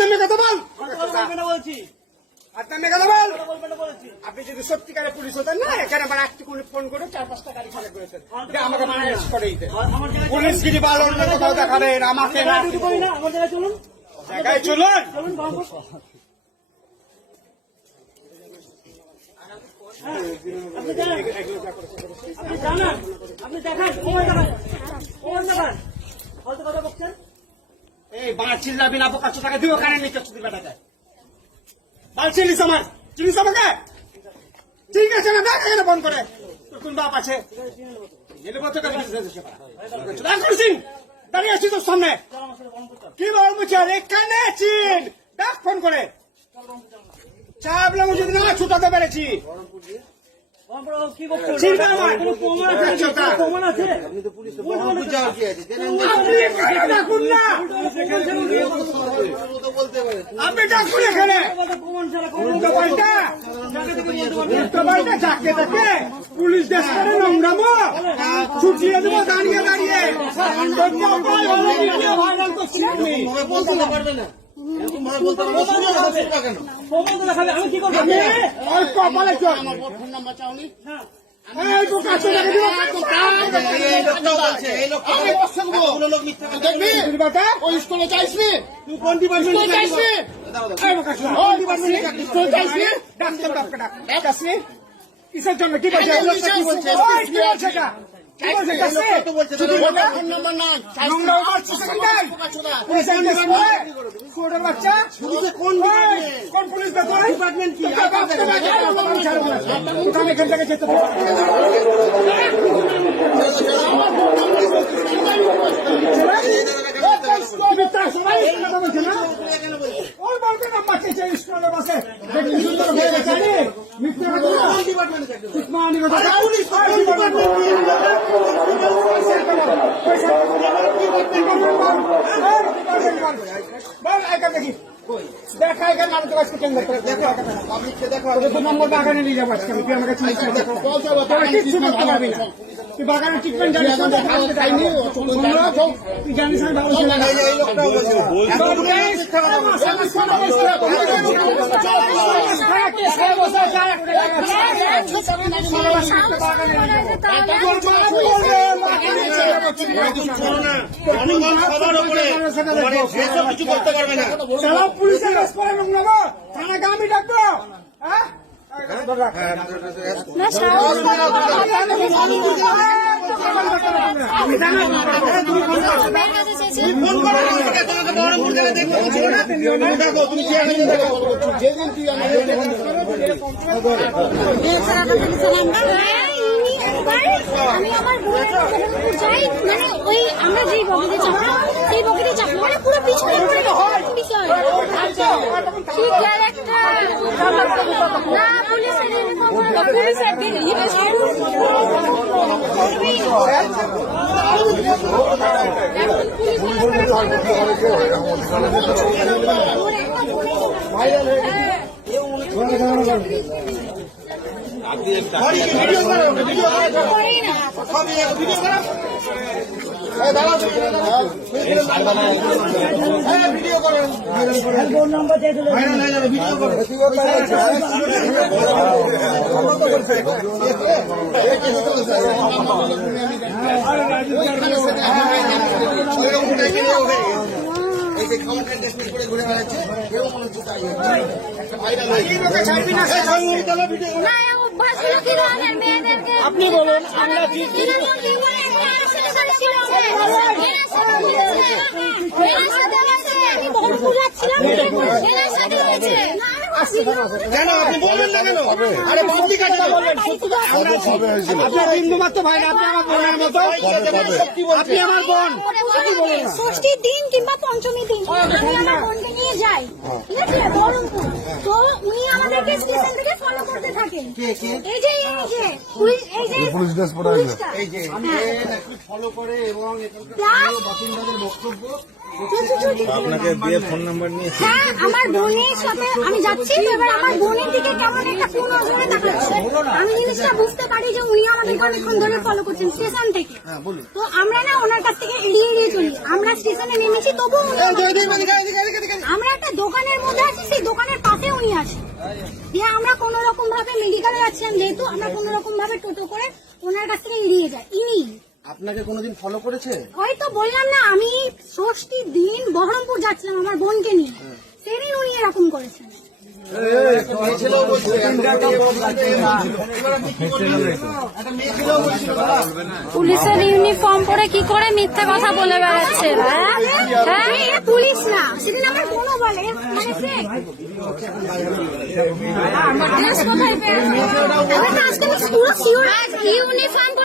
নামে কথা বল। বলছি আপনার নামে কথা বল। আপনি যদি সত্যিকারের পুলিশ হতেন না, এখানে আমার একটি ফোন করে 4-5টা গাড়ি খারাপ করেছেন, যে আমাকে ম্যানেজ করে দিতে। পুলিশগিরি বা অন্য কোথাও দেখাবেন, আমাকে না। আমার জায়গায় চলুন, জায়গায় চলুন। চলুন বাবু। আপনি জানান, আপনি দেখান, প্রমাণ দেখান, প্রমাণ দেখান। হয়তো কথা বলছেন। এই বাঁ চিল্লাবি না, বোকা চোটাকে দিও কানে নিচে চুদি বেটাকে। বাল চিল্লিস আমার, চিল্লিস আমাকে? ঠিক আছে না, দেখ এখানে ফোন করে তোর কোন বাপ আছে। দাঁড়িয়ে আছি তোর সামনে, কি বলবো? এখানে চিন, দেখ ফোন করে চাপলাম, যদি না ছুটাতে পেরেছি। কি করছেন? কোনো প্রমাণ আছে? প্রমাণ আছে? আপনি ডাকুন এখানে, যাকে দেখে পুলিশ দেশ করে নোংরামো ছুটিয়ে দেবো দাঁড়িয়ে দাঁড়িয়ে। ভাইরাল করছি আপনি, আমি কি করবো? ওই কপালে চল। ফোন নাম্বার চাওনি? এই বোকা চোটাকে দিও দেখবি ওই স্কুলে চাইছি তুই কোন ডিপার্টমেন্টে চাইছি কিসের জন্য? কি বলছে? কি বলছে? ফোন নাম্বার না বাচ্চা কোন পুলিশ ডিপার্টমেন্ট কি? এখান থেকে যেতে দেখা এখানে আমি তো আজকে কেন্দ্র করে দেখো নম্বরটা আগানে নিয়ে যাবো আজকে। তুই আমাকে চিনিস না, কিচ্ছু করতে পারবি না। তুই বাগানে ট্রিটমেন্ট জানিস, তুই জানিস আমি কিছু করতে পারবে না। পুলিশের থানাকে আমি ডাকবো। হ্যাঁ আমি আমার বোনের চাই, মানে ওই আমরা যেই বগিতে চাপবো সেই বগিতে চাপবো, মানে পুরো পিছনে বিষয় ঠিক ক্যারেক্টার না পুলিশের ঘুরে বেড়াচ্ছে আপনি বলুন আমরা কেন আপনি বলবেন না কেন? আরে বাকি কাজটা বলবেন। আপনার বিন্দু মাত্র ভাই না, আপনি আমার বোনের মতো, আপনি আমার বোন। ষষ্ঠীর দিন কিংবা পঞ্চমীর দিন আমি আমার বোনকে নিয়ে যাই, ঠিক আছে, বহরমপুর। তো উনি আমাদেরকে স্টেশন থেকে ফলো করে সাথে থাকে এই যে পুলিশ, এই যে পুলিশ ড্রেস পরে আছে। পুলিশটা। এই যে হ্যাঁ। ফলো করে এবং এখানকার Plus, বাসিন্দাদের বক্তব্য আপনাকে দিয়ে ফোন নাম্বার নিয়ে হ্যাঁ, আমার বোনের সাথে আমি যাচ্ছি তো এবার আমার বোনের দিকে কেমন একটা কোন নজরে তাকাচ্ছে। আমি জিনিসটা বুঝতে পারি যে উনি আমাদেরকে অনেকক্ষণ ধরে ফলো করছেন স্টেশন থেকে। তো আমরা না ওনার কাছ থেকে এড়িয়ে চলি। আমরা স্টেশনে নেমেছি তবুও উনি আমরা একটা দোকানের মধ্যে আছি, সেই দোকানের পাশে উনি আছেন। দিয়ে আমরা কোন রকম ভাবে মেডিকেলে যাচ্ছিলাম, যেহেতু আমরা কোন রকম ভাবে টোটো করে ওনার কাছ থেকে এড়িয়ে যাই। ইনি আপনাকে কোনোদিন ফলো করেছে? হয়তো বললাম না, আমি ষষ্ঠীর দিন বহরমপুর যাচ্ছিলাম আমার বোনকে নিয়ে, সেদিন উনি এরকম করেছেন। একটা মেয়ে ছেলেও বলছে, একটা মেয়ে ছেলেও বলছিল দাদা। পুলিশের ইউনিফর্ম পরে কি করে মিথ্যে কথা বলে বেড়াচ্ছে? হ্যাঁ, এ পুলিশ না, সেদিন আমার বোনও বলে মানে fake। আমার dress কোথায় পেয়েছো? আমি তো আজকে আমি পুরো শিওর ইউনিফর্ম